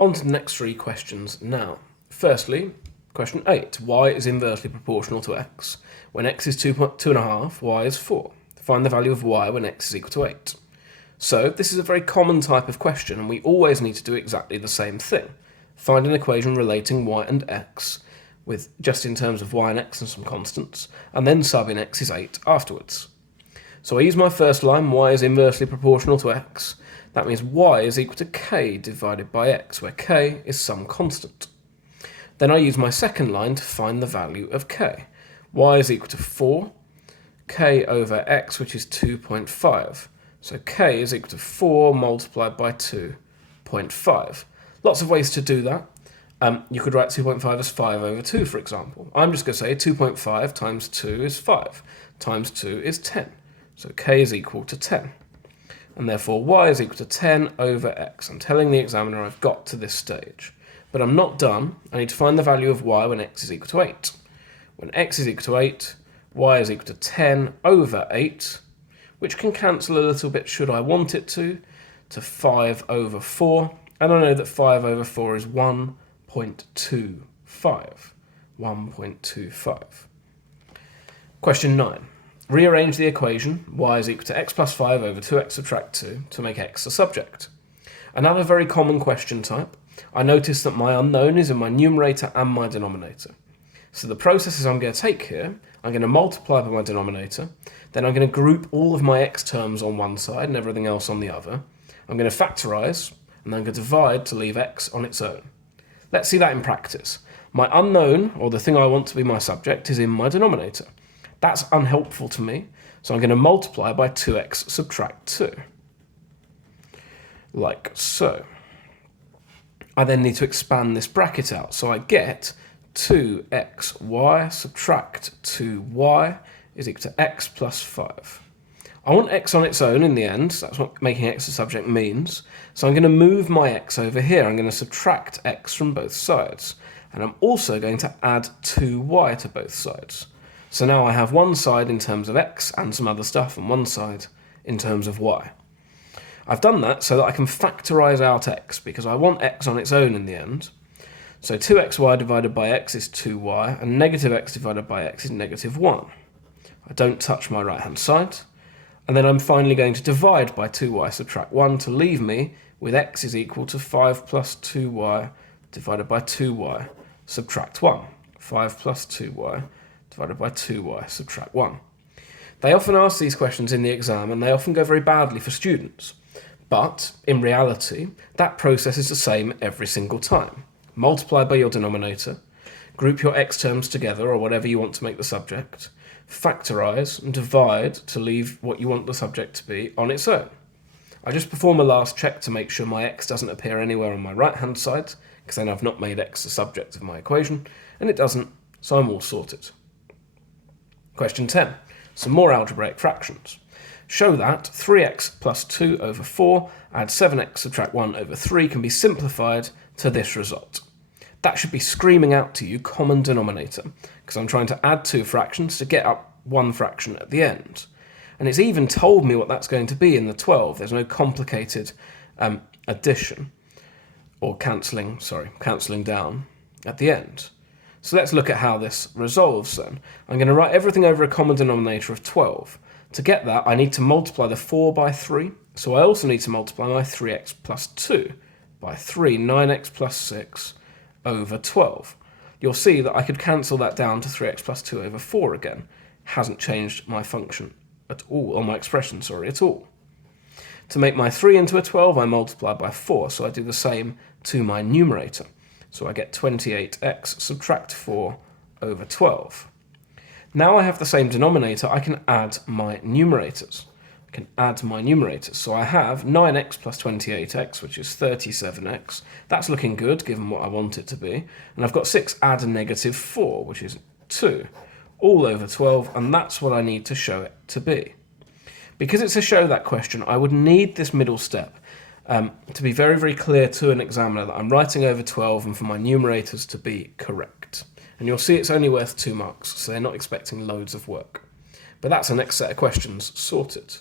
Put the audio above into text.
On to the next three questions now. Firstly, question 8. Y is inversely proportional to x. When x is 2.5, y is 4. Find the value of y when x is equal to 8. So this is a very common type of question, and we always need to do exactly the same thing. Find an equation relating y and x, with just in terms of y and x and some constants, and then sub in x is 8 afterwards. So I use my first line, y is inversely proportional to x. That means y is equal to k divided by x, where k is some constant. Then I use my second line to find the value of k. Y is equal to 4, k over x, which is 2.5. So k is equal to 4 multiplied by 2.5. Lots of ways to do that. You could write 2.5 as 5 over 2, for example. I'm just going to say 2.5 times 2 is 5, times 2 is 10. So k is equal to 10. And therefore y is equal to 10 over x. I'm telling the examiner I've got to this stage. But I'm not done. I need to find the value of y when x is equal to 8. When x is equal to 8, y is equal to 10 over 8, which can cancel a little bit should I want it to 5 over 4. And I know that 5 over 4 is 1.25. 1.25. Question 9. Rearrange the equation y is equal to x plus 5 over 2x subtract 2 to make x the subject. Another very common question type. I notice that my unknown is in my numerator and my denominator. So the processes I'm going to take here, I'm going to multiply by my denominator, then I'm going to group all of my x terms on one side and everything else on the other. I'm going to factorise, and then I'm going to divide to leave x on its own. Let's see that in practice. My unknown, or the thing I want to be my subject, is in my denominator. That's unhelpful to me, so I'm going to multiply by 2x subtract 2. Like so. I then need to expand this bracket out, so I get 2xy subtract 2y is equal to x plus 5. I want x on its own in the end, so that's what making x a subject means. So I'm going to move my x over here. I'm going to subtract x from both sides. And I'm also going to add 2y to both sides. So now I have one side in terms of x and some other stuff, and one side in terms of y. I've done that so that I can factorise out x, because I want x on its own in the end. So 2xy divided by x is 2y, and negative x divided by x is negative 1. I don't touch my right-hand side. And then I'm finally going to divide by 2y subtract 1 to leave me with x is equal to 5 plus 2y divided by 2y subtract 1. 5 plus 2y divided by 2y subtract 1. They often ask these questions in the exam, and they often go very badly for students. But in reality, that process is the same every single time. Multiply by your denominator, group your x terms together, or whatever you want to make the subject, factorise and divide to leave what you want the subject to be on its own. I just perform a last check to make sure my x doesn't appear anywhere on my right-hand side, because then I've not made x the subject of my equation, and it doesn't, so I'm all sorted. Question 10. Some more algebraic fractions. Show that 3x plus 2 over 4 add 7x subtract 1 over 3 can be simplified to this result. That should be screaming out to you common denominator, because I'm trying to add two fractions to get up one fraction at the end. And it's even told me what that's going to be in the 12. There's no complicated addition or cancelling down at the end. So let's look at how this resolves then. I'm going to write everything over a common denominator of 12. To get that, I need to multiply the 4 by 3. So I also need to multiply my 3x plus 2 by 3, 9x plus 6 over 12. You'll see that I could cancel that down to 3x plus 2 over 4 again. Hasn't changed my function at all, or my expression, at all. To make my 3 into a 12, I multiply by 4, so I do the same to my numerator. So I get 28x subtract 4 over 12. Now I have the same denominator, I can add my numerators. So I have 9x plus 28x, which is 37x. That's looking good, given what I want it to be. And I've got 6 add a negative 4, which is 2, all over 12, and that's what I need to show it to be. Because it's a show that question, I would need this middle step to be very, very clear to an examiner that I'm writing over 12 and for my numerators to be correct. And you'll see it's only worth 2 marks, so they're not expecting loads of work. But that's the next set of questions sorted.